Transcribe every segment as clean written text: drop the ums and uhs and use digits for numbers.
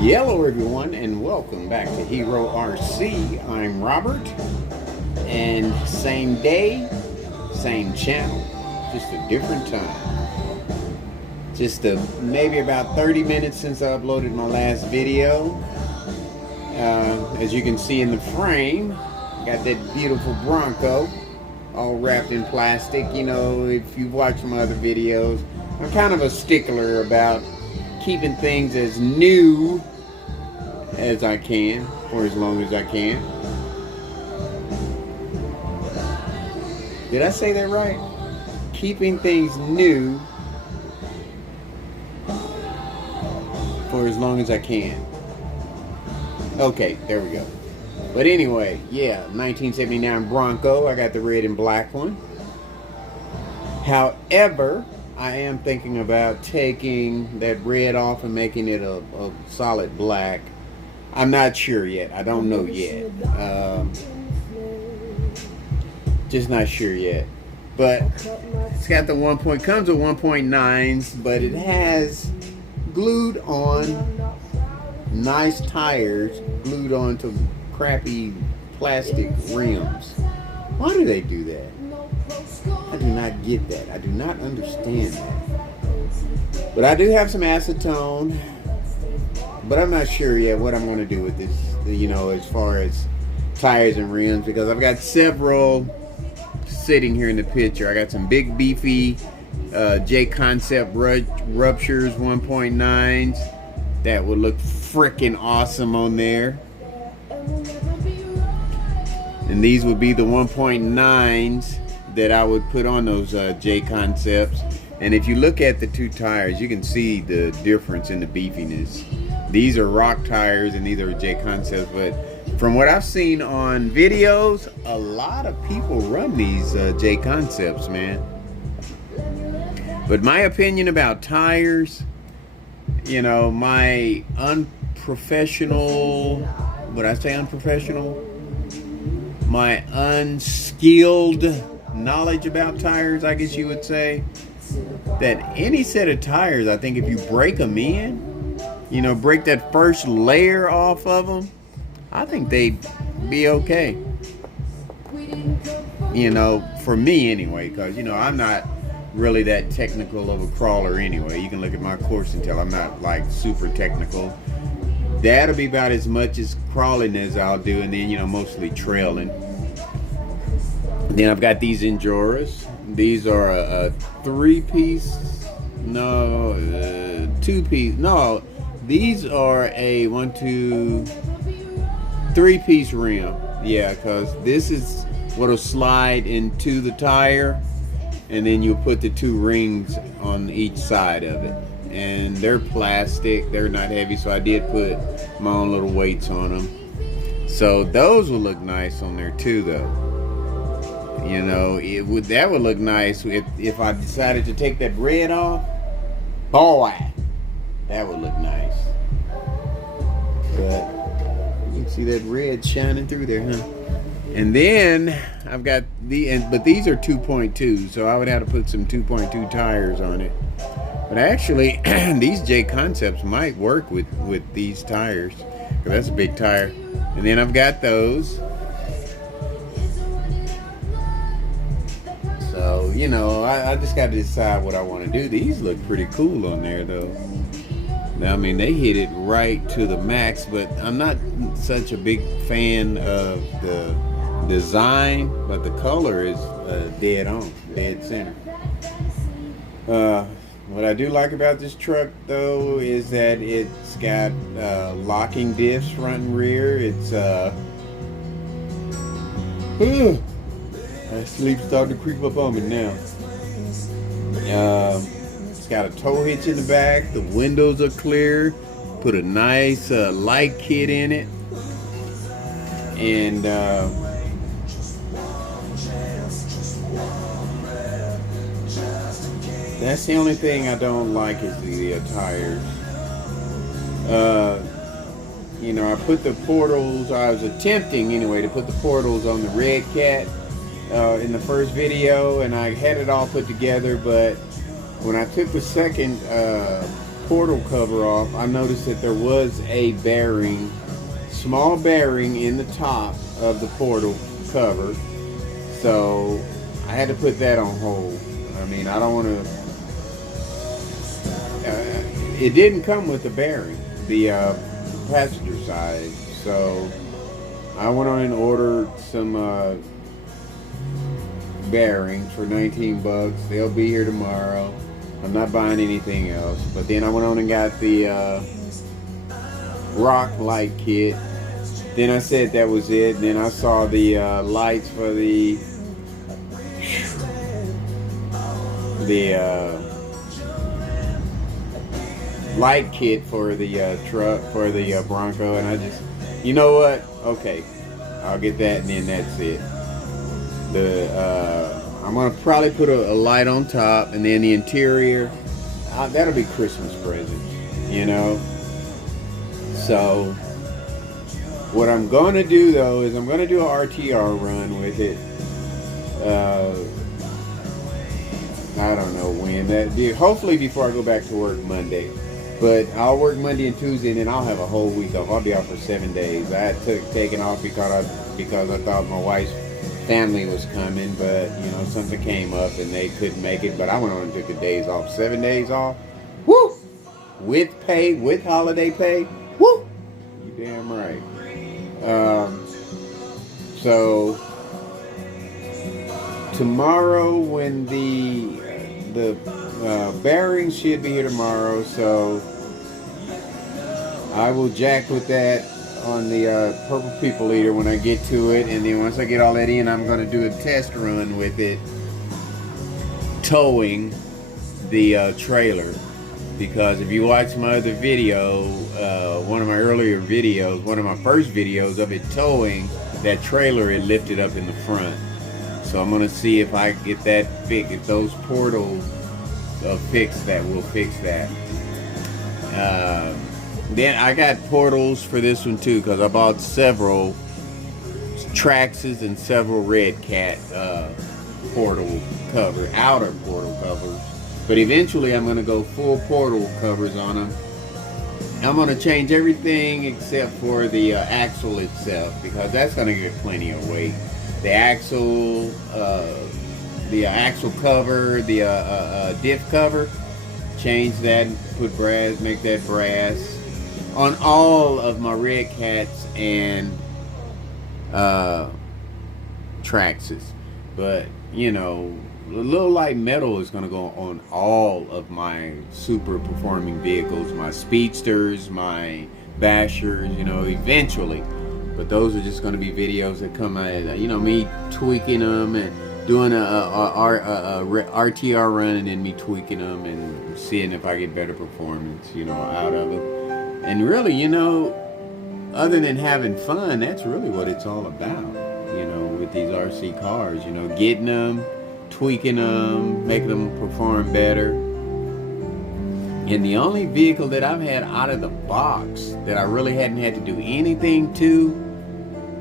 Hello everyone and welcome back to HERORC. I'm Robert and same day, same channel, just a different time. Maybe about 30 minutes since I uploaded my last video. As you can see in the frame, got that beautiful Bronco all wrapped in plastic. You know, if you've watched my other videos, I'm kind of a stickler about keeping things as new as I can, or as long as I can. Did I say that right? Keeping things new for as long as I can. Okay, there we go. But anyway, yeah, 1979 Bronco. I got the red and black one. However, I am thinking about taking that red off and making it a solid black. I'm not sure yet. I don't know yet. Just not sure yet. But it's got the comes with 1.9s, but it has glued on nice tires, glued onto crappy plastic rims. Why do they do that? I do not get that. I do not understand that. But I do have some acetone, but I'm not sure yet what I'm going to do with this, you know, as far as tires and rims, because I've got several sitting here in the picture. I got some big beefy J Concept Ruptures 1.9s that would look freaking awesome on there. And these would be the 1.9s that I would put on those J Concepts. And if you look at the two tires, you can see the difference in the beefiness. These are rock tires and these are J Concepts, but from what I've seen on videos, a lot of people run these J Concepts, man. But my opinion about tires, you know, my unprofessional, would I say unprofessional? My unskilled knowledge about tires, I guess you would say, that any set of tires, I think if you break them in, you know, break that first layer off of them, I think they'd be okay. You know, for me anyway, because, you know, I'm not really that technical of a crawler anyway. You can look at my course and tell I'm not like super technical. That'll be about as much as crawling as I'll do, and then, you know, mostly trailing. Then I've got these Enduras. These are a two-piece. No, these are a three-piece rim. Yeah, because this is what'll slide into the tire, and then you'll put the two rings on each side of it. And they're plastic, they're not heavy, so I did put my own little weights on them. So those will look nice on there too, though. You know, that would look nice if I decided to take that red off. Boy, that would look nice. But you can see that red shining through there, huh? And then I've got but these are 2.2, so I would have to put some 2.2 tires on it. But actually, these J Concepts might work with these tires, because that's a big tire. And then I've got those. So, you know, I just got to decide what I want to do. These look pretty cool on there, though. I mean, they hit it right to the max, but I'm not such a big fan of the design, but the color is dead on, dead center. What I do like about this truck, though, is that it's got locking diffs front and rear. It's that sleep's starting to creep up on me now. It's got a tow hitch in the back. The windows are clear. Put a nice light kit in it. And that's the only thing I don't like is the tires. You know, I put the portals, I was attempting anyway to put the portals on the Red Cat in the first video, and I had it all put together, but when I took the second portal cover off, I noticed that there was a bearing, small bearing in the top of the portal cover. So I had to put that on hold. I mean, I don't want to. It didn't come with the bearing, the passenger side. So I went on and ordered some bearings for 19 bucks. They'll be here tomorrow. I'm not buying anything else. But then I went on and got the rock light kit. Then I said that was it. And then I saw the lights for the light kit for the truck, for the Bronco, and I just, you know what? Okay, I'll get that, and then that's it. I'm gonna probably put a light on top, and then the interior. That'll be Christmas presents, you know. So what I'm gonna do though is I'm gonna do a RTR run with it. I don't know when. Hopefully before I go back to work Monday. But I'll work Monday and Tuesday, and then I'll have a whole week off. I'll be off for 7 days. I had taken off because I thought my wife's family was coming, but you know, something came up and they couldn't make it. But I went on and took the days off. 7 days off. Woo! With pay, with holiday pay. Woo! You damn right. So tomorrow, when the bearings should be here tomorrow, so I will jack with that on the Purple People Eater when I get to it, and then once I get all that in, I'm going to do a test run with it, towing the trailer. Because if you watch my other video, one of my earlier videos, one of my first videos of it towing, that trailer, it lifted up in the front. So I'm going to see if I get that fixed, if those portals fix that, we'll fix that. Then I got portals for this one too, because I bought several Traxxas and several Red Cat portal cover, outer portal covers. But eventually I'm going to go full portal covers on them. I'm going to change everything except for the axle itself, because that's going to get plenty of weight. The axle cover, the diff cover, change that, put brass, make that brass on all of my Red Cats and Traxxas. But you know, a little light metal is going to go on all of my super performing vehicles, my speedsters, my bashers, you know, eventually. But those are just going to be videos that come out, you know, me tweaking them and doing a RTR run, and then me tweaking them and seeing if I get better performance, you know, out of it. And really, you know, other than having fun, that's really what it's all about, you know, with these RC cars, you know, getting them, tweaking them, making them perform better. And the only vehicle that I've had out of the box that I really hadn't had to do anything to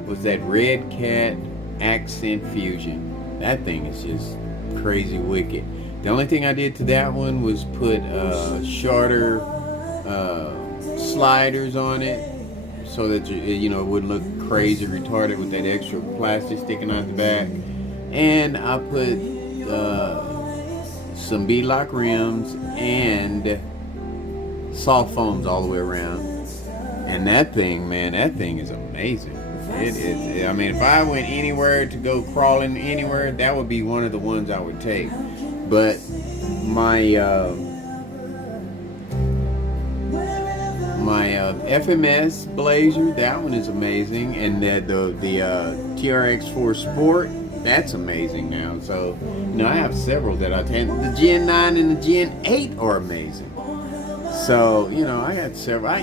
was that Red Cat Accent Fusion. That thing is just crazy wicked. The only thing I did to that one was put shorter sliders on it, so that you know, it wouldn't look crazy retarded with that extra plastic sticking out the back. And I put some beadlock rims and soft foams all the way around. And that thing, man, that thing is amazing. It is. I mean, if I went anywhere to go crawling anywhere, that would be one of the ones I would take. But my FMS Blazer, that one is amazing, and the TRX4 Sport, that's amazing now. So, you know, I have several that I tend. The Gen 9 and the Gen 8 are amazing. So, you know, I got several.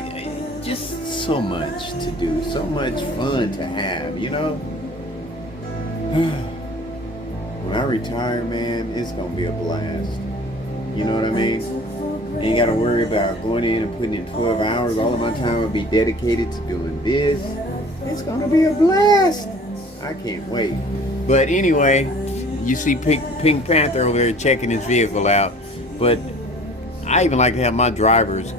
Just so much to do, so much fun to have, you know. When I retire, man, it's gonna be a blast. You know what I mean? Ain't gotta worry about going in and putting in 12 hours. All of my time will be dedicated to doing this. It's gonna be a blast. I can't wait. But anyway, you see Pink Panther over there checking his vehicle out. But I even like to have my drivers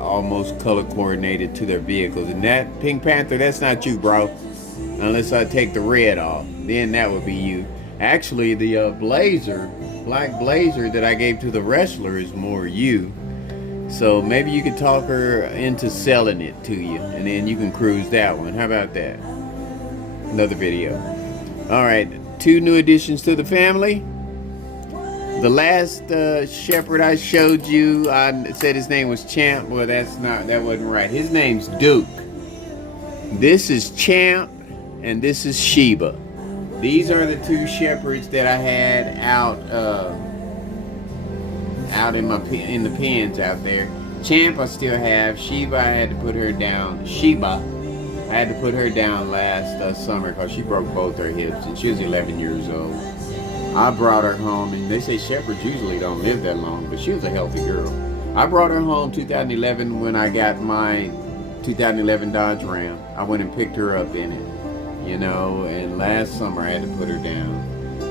almost color coordinated to their vehicles. And that Pink Panther, that's not you, bro. Unless I take the red off, then that would be you. Actually, the black blazer that I gave to the wrestler is more you. So maybe you could talk her into selling it to you, and then you can cruise that one. How about that? Another video. All right, 2 new additions to the family. The last shepherd I showed you, I said his name was Champ. Well, that wasn't right. His name's Duke. This is Champ, and this is Sheba. These are the 2 shepherds that I had out in the pens out there. Champ I still have. Sheba I had to put her down. I had to put her down last summer because she broke both her hips and she was 11 years old. I brought her home, and they say shepherds usually don't live that long, but she was a healthy girl. I brought her home 2011 when I got my 2011 Dodge Ram. I went and picked her up in it, you know, and last summer I had to put her down.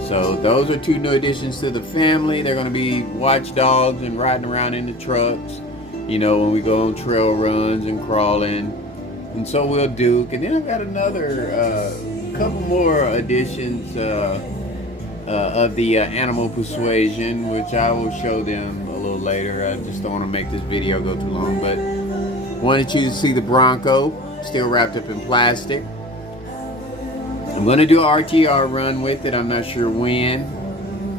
So those are 2 new additions to the family. They're going to be watchdogs and riding around in the trucks, you know, when we go on trail runs and crawling. And so will Duke. And then I've got another couple more additions of the animal persuasion, which I will show them a little later. I just don't want to make this video go too long, but wanted you to see the Bronco still wrapped up in plastic. I'm going to do an RTR run with it. I'm not sure when.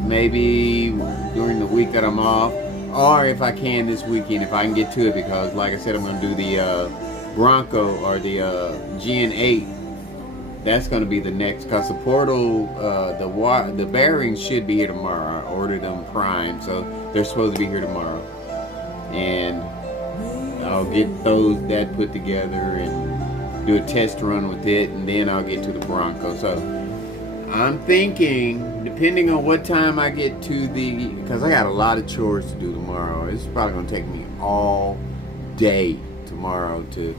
Maybe during the week that I'm off, or if I can this weekend, if I can get to it, because like I said, I'm going to do the Bronco or the GN8. That's going to be the next, because the portal, the bearings should be here tomorrow. I ordered them prime, so they're supposed to be here tomorrow. And I'll get that put together and do a test run with it, and then I'll get to the Bronco. So I'm thinking, depending on what time I get to because I got a lot of chores to do tomorrow. It's probably going to take me all day tomorrow to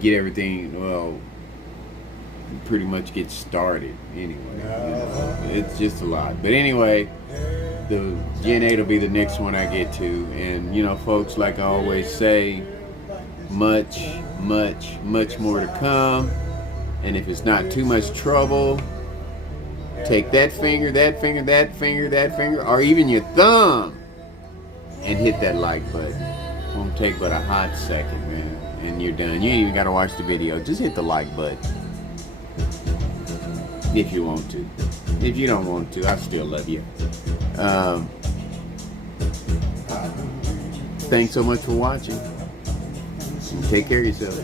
get everything, well, pretty much get started anyway. You know, it's just a lot. But anyway, the Gen 8 will be the next one I get to. And, you know, folks, like I always say, much more to come. And if it's not too much trouble, take that finger, or even your thumb, and hit that like button. It won't take but a hot second, man, and you're done. You ain't even got to watch the video. Just hit the like button if you want to. If you don't want to, I still love you. Thanks so much for watching. Take care of yourself.